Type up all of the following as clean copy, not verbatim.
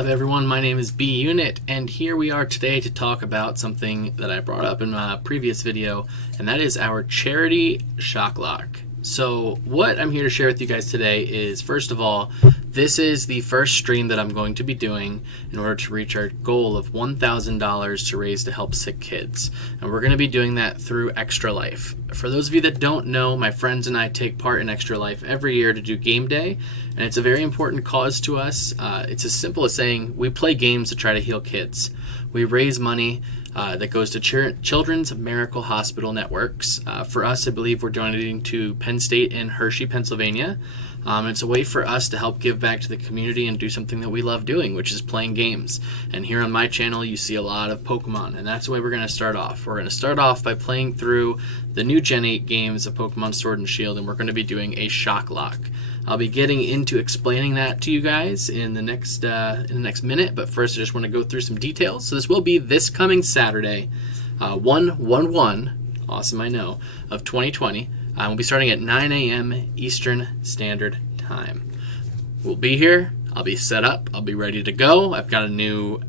up, everyone? My name is B Unit, and here we are today to talk about something that I brought up in my previous video, and that is our Charity Shocklocke. So what I'm here to share with you guys today is, first of all, this is the first stream that I'm going to be doing in order to reach our goal of $1,000 to raise to help sick kids. And we're going to be doing that through Extra Life. For those of you that don't know, my friends and I take part in Extra Life every year to do game day, and it's a very important cause to us. It's as simple as saying we play games to try to heal kids. We raise money that goes to Children's Miracle Hospital Networks. For us, I believe we're donating to Penn State in Hershey, Pennsylvania. It's a way for us to help give back to the community and do something that we love doing, which is playing games. And here on my channel, you see a lot of Pokemon, and that's the way we're going to start off. We're going to start off by playing through the new Gen 8 games of Pokemon Sword and Shield, and we're going to be doing a Shocklocke. I'll be getting into explaining that to you guys in the next minute, but first I just want to go through some details. So this will be this coming Saturday, 1/1/1, awesome I know, of 2020. We'll be starting at 9 a.m. Eastern Standard Time. We'll be here. I'll be set up. I'll be ready to go. I've got a new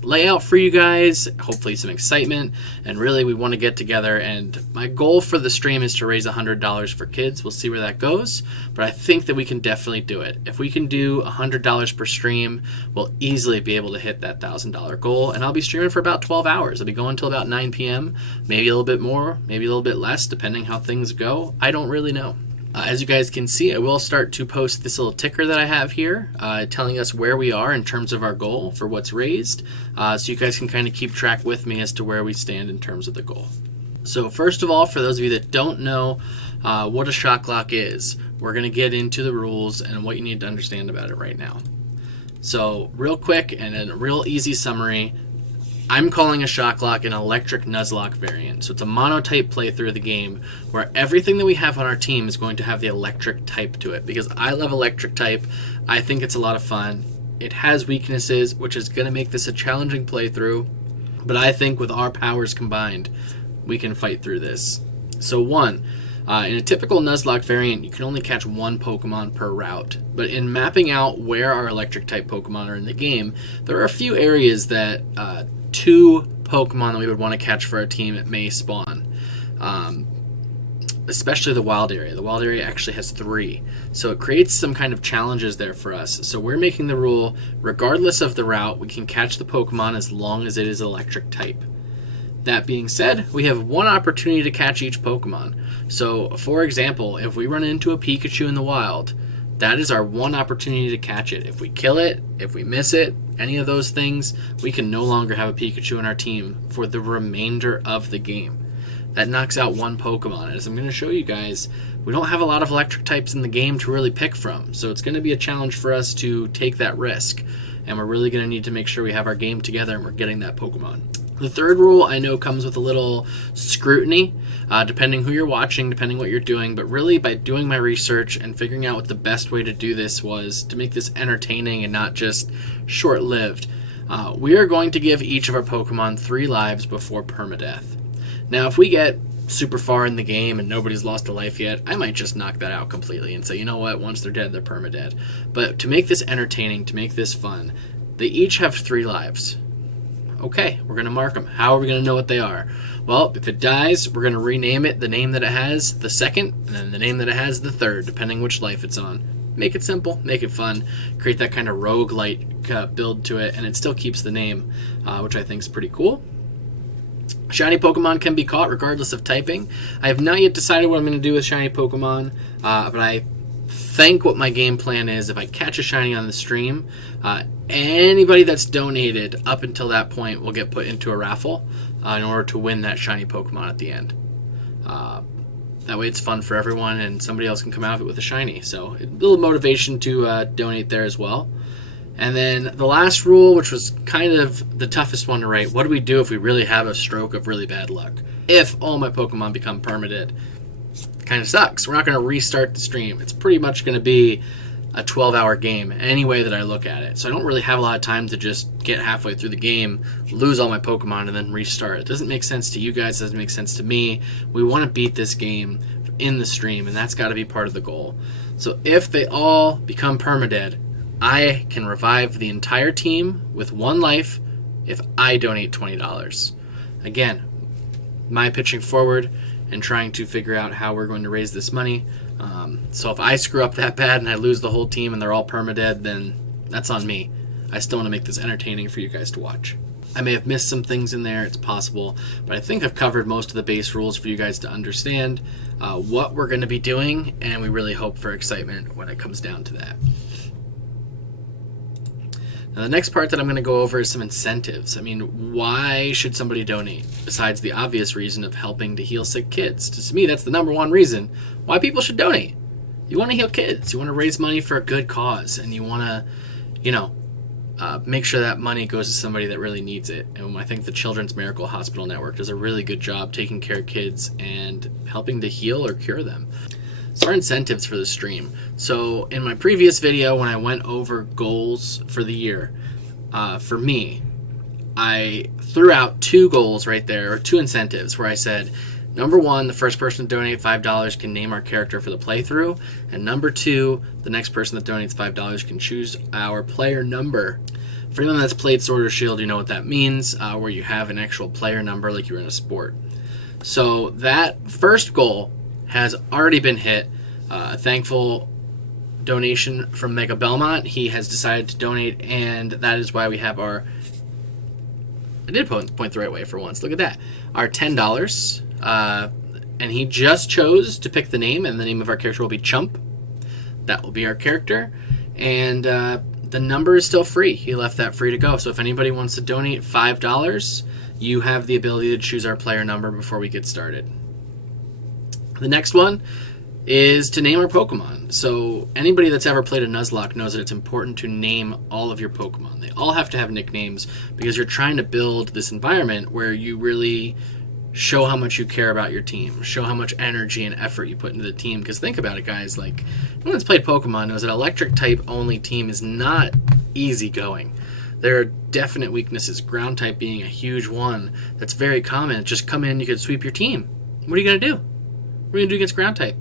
layout for you guys, hopefully some excitement, and really we want to get together, and my goal for the stream is to raise $100 for kids. We'll see where that goes, but I think that we can definitely do it. If we can do $100 per stream, we'll easily be able to hit that $1,000 goal, and I'll be streaming for about 12 hours. I'll be going until about 9 p.m., maybe a little bit more, maybe a little bit less, depending how things go. I don't really know. As you guys can see, I will start to post this little ticker that I have here, telling us where we are in terms of our goal for what's raised, so you guys can kind of keep track with me as to where we stand in terms of the goal. So first of all, for those of you that don't know what a Shocklocke is, we're going to get into the rules and what you need to understand about it right now. So real quick and in a real easy summary, I'm calling a Shocklocke an electric Nuzlocke variant. So it's a monotype playthrough of the game where everything that we have on our team is going to have the electric type to it. Because I love electric type, I think it's a lot of fun. It has weaknesses, which is going to make this a challenging playthrough. But I think with our powers combined, we can fight through this. So in a typical Nuzlocke variant, you can only catch one Pokemon per route. But in mapping out where our electric type Pokemon are in the game, there are a few areas that 2 Pokemon that we would want to catch for our team it may spawn. Especially the wild area. The wild area actually has 3. So it creates some kind of challenges there for us. So we're making the rule, regardless of the route, we can catch the Pokemon as long as it is electric type. That being said, we have one opportunity to catch each Pokemon. So, for example, if we run into a Pikachu in the wild, that is our one opportunity to catch it. If we kill it, if we miss it, any of those things, we can no longer have a Pikachu in our team for the remainder of the game. That knocks out one Pokemon. As I'm going to show you guys, we don't have a lot of electric types in the game to really pick from. So it's going to be a challenge for us to take that risk. And we're really going to need to make sure we have our game together and we're getting that Pokemon. The third rule I know comes with a little scrutiny, depending who you're watching, depending what you're doing, but really by doing my research and figuring out what the best way to do this was to make this entertaining and not just short-lived, we are going to give each of our Pokemon 3 lives before permadeath. Now, if we get super far in the game and nobody's lost a life yet, I might just knock that out completely and say, you know what, once they're dead, they're permadead. But to make this entertaining, to make this fun, they each have 3 lives. Okay, we're going to mark them. How are we going to know what they are? Well, if it dies, we're going to rename it the name that it has, the second, and then the name that it has, the third, depending which life it's on. Make it simple, make it fun, create that kind of roguelite build to it, and it still keeps the name, which I think is pretty cool. Shiny Pokemon can be caught regardless of typing. I have not yet decided what I'm going to do with Shiny Pokemon, but I think what my game plan is, if I catch a Shiny on the stream, anybody that's donated up until that point will get put into a raffle in order to win that Shiny Pokemon at the end. That way it's fun for everyone and somebody else can come out of it with a Shiny. So a little motivation to donate there as well. And then the last rule, which was kind of the toughest one to write, what do we do if we really have a stroke of really bad luck? If all my Pokemon become permadead. Kind of sucks. We're not going to restart the stream. It's pretty much going to be a 12-hour game any way that I look at it. So I don't really have a lot of time to just get halfway through the game, lose all my Pokemon, and then restart. It doesn't make sense to you guys. It doesn't make sense to me. We want to beat this game in the stream, and that's got to be part of the goal. So if they all become permadead, I can revive the entire team with 1 life if I donate $20. Again, my pitching forward and trying to figure out how we're going to raise this money. So if I screw up that bad and I lose the whole team and they're all permadead, then that's on me. I still want to make this entertaining for you guys to watch. I may have missed some things in there, it's possible, but I think I've covered most of the base rules for you guys to understand what we're going to be doing, and we really hope for excitement when it comes down to that. Now, the next part that I'm going to go over is some incentives. I mean, why should somebody donate, besides the obvious reason of helping to heal sick kids? To me, that's the number one reason why people should donate. You want to heal kids, you want to raise money for a good cause, and you want to, make sure that money goes to somebody that really needs it. And I think the Children's Miracle Hospital Network does a really good job taking care of kids and helping to heal or cure them. So our incentives for the stream. So in my previous video, when I went over goals for the year, for me, I threw out 2 goals right there, or 2 incentives, where I said, number 1, the first person to donate $5 can name our character for the playthrough. And number 2, the next person that donates $5 can choose our player number. For anyone that's played Sword or Shield, you know what that means, where you have an actual player number like you're in a sport. So that first goal has already been hit. A thankful donation from Mega Belmont. He has decided to donate, and that is why we have our... I did point the right way for once. Look at that. Our $10. And he just chose to pick the name, and the name of our character will be Chump. That will be our character. And the number is still free. He left that free to go. So if anybody wants to donate $5, you have the ability to choose our player number before we get started. The next one is to name our Pokemon. So anybody that's ever played a Nuzlocke knows that it's important to name all of your Pokemon. They all have to have nicknames because you're trying to build this environment where you really show how much you care about your team, show how much energy and effort you put into the team. Because think about it, guys, like, anyone that's played Pokemon knows that electric type only team is not easy going. There are definite weaknesses, ground type being a huge one that's very common. Just come in, you can sweep your team. What are you going to do? What are you going to do against ground type?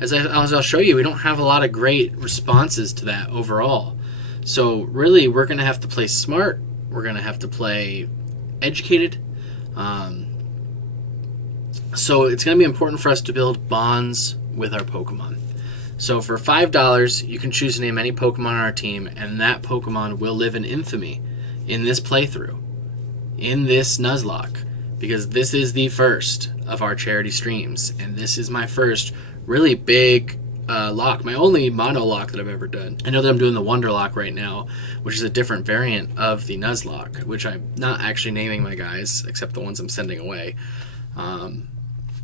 As I'll show you, we don't have a lot of great responses to that overall. So really, we're going to have to play smart. We're going to have to play educated. So it's going to be important for us to build bonds with our Pokemon. So for $5, you can choose to name any Pokemon on our team, and that Pokemon will live in infamy in this playthrough, in this Nuzlocke, because this is the first of our charity streams, and this is my first really big lock, my only mono lock that I've ever done. I know that I'm doing the Wonder Lock right now, which is a different variant of the Nuzlocke, which I'm not actually naming my guys, except the ones I'm sending away.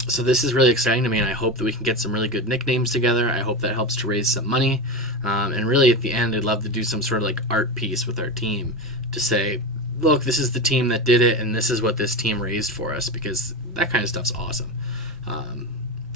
So this is really exciting to me, and I hope that we can get some really good nicknames together. I hope that helps to raise some money. And really, at the end, I'd love to do some sort of like art piece with our team to say, look, this is the team that did it, and this is what this team raised for us, because that kind of stuff's awesome.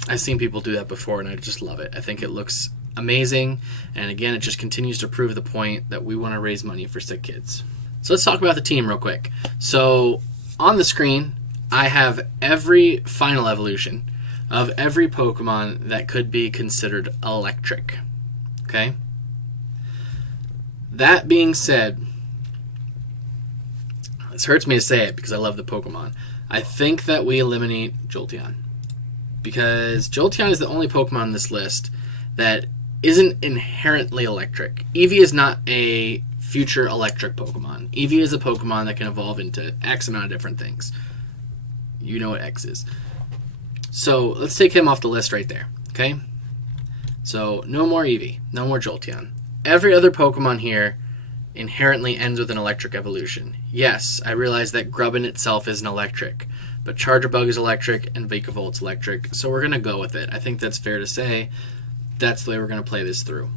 I've seen people do that before, and I just love it. I think it looks amazing, and again, it just continues to prove the point that we want to raise money for sick kids. So let's talk about the team real quick. So on the screen, I have every final evolution of every Pokemon that could be considered electric. Okay? That being said, this hurts me to say it because I love the Pokemon. I think that we eliminate Jolteon, because Jolteon is the only Pokemon on this list that isn't inherently electric. Eevee is not a future electric Pokemon. Eevee is a Pokemon that can evolve into X amount of different things. You know what X is. So let's take him off the list right there, okay? So no more Eevee, no more Jolteon. Every other Pokemon here inherently ends with an electric evolution. Yes, I realize that Grubbin itself isn't electric, but Charjabug is electric and Vikavolt's electric, so we're going to go with it. I think that's fair to say. That's the way we're going to play this through.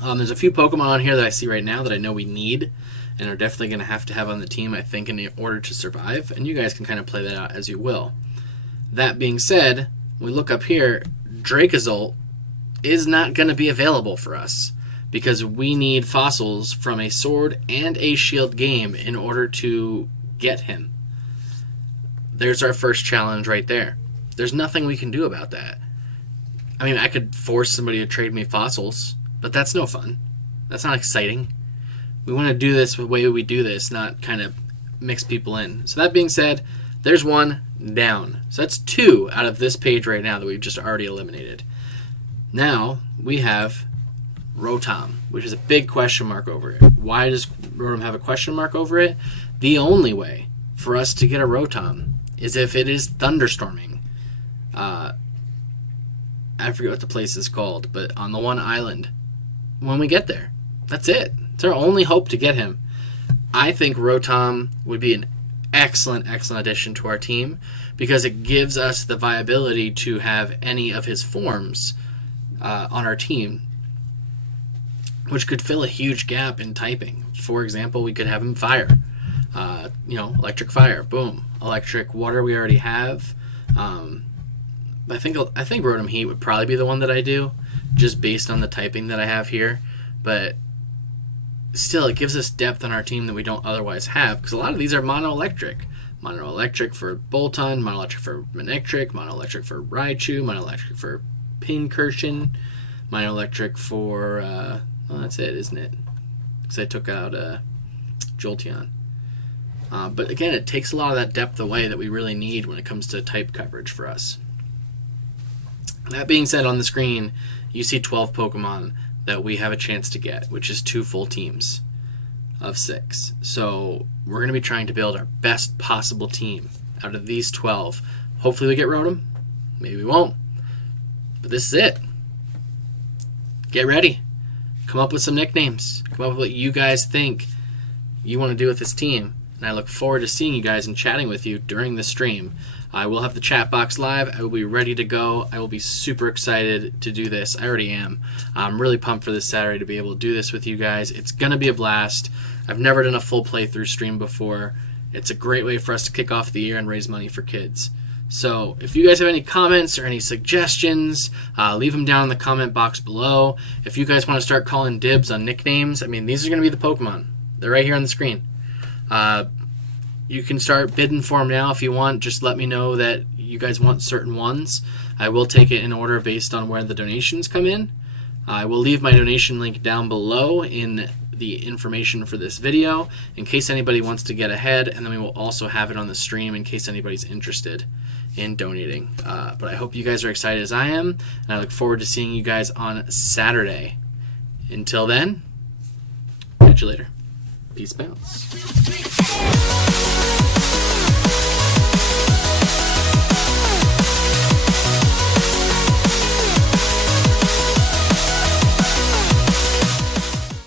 There's a few Pokemon on here that I see right now that I know we need and are definitely going to have on the team, I think, in order to survive, and you guys can kind of play that out as you will. That being said, when we look up here, Dracozolt is not going to be available for us because we need fossils from a Sword and a Shield game in order to get him. There's our first challenge right there. There's nothing we can do about that. I mean, I could force somebody to trade me fossils, but that's no fun. That's not exciting. We want to do this the way we do this, not kind of mix people in. So that being said, there's one down. So that's 2 out of this page right now that we've just already eliminated. Now we have Rotom, which is a big question mark over it. Why does Rotom have a question mark over it? The only way for us to get a Rotom is if it is thunderstorming. I forget what the place is called, but on the one island when we get there. That's it. It's our only hope to get him. I think Rotom would be an excellent addition to our team because it gives us the viability to have any of his forms on our team, which could fill a huge gap in typing. For example, we could have him fire. Electric fire, boom. Electric water we already have. I think Rotom Heat would probably be the one that I do, just based on the typing that I have here. But still, it gives us depth on our team that we don't otherwise have, because a lot of these are mono-electric. Mono-electric for Boltund, mono-electric for Manectric, mono-electric for Raichu, mono-electric for Pincursion, mono-electric for... that's it, isn't it? Because I took out Jolteon. But again, it takes a lot of that depth away that we really need when it comes to type coverage for us. That being said, on the screen, you see 12 Pokemon that we have a chance to get, which is 2 full teams of 6. So we're going to be trying to build our best possible team out of these 12. Hopefully we get Rotom. Maybe we won't. But this is it. Get ready. Come up with some nicknames. Come up with what you guys think you want to do with this team. And I look forward to seeing you guys and chatting with you during the stream. I will have the chat box live. I will be ready to go. I will be super excited to do this. I already am. I'm really pumped for this Saturday to be able to do this with you guys. It's going to be a blast. I've never done a full playthrough stream before. It's a great way for us to kick off the year and raise money for kids. So if you guys have any comments or any suggestions, leave them down in the comment box below. If you guys want to start calling dibs on nicknames, I mean, these are going to be the Pokemon. They're right here on the screen. You can start bidding for them now if you want. Just let me know that you guys want certain ones. I will take it in order based on where the donations come in. I will leave my donation link down below in the information for this video in case anybody wants to get ahead, and then we will also have it on the stream in case anybody's interested in donating. But I hope you guys are excited as I am, and I look forward to seeing you guys on Saturday. Until then, catch you later. Peace bounce.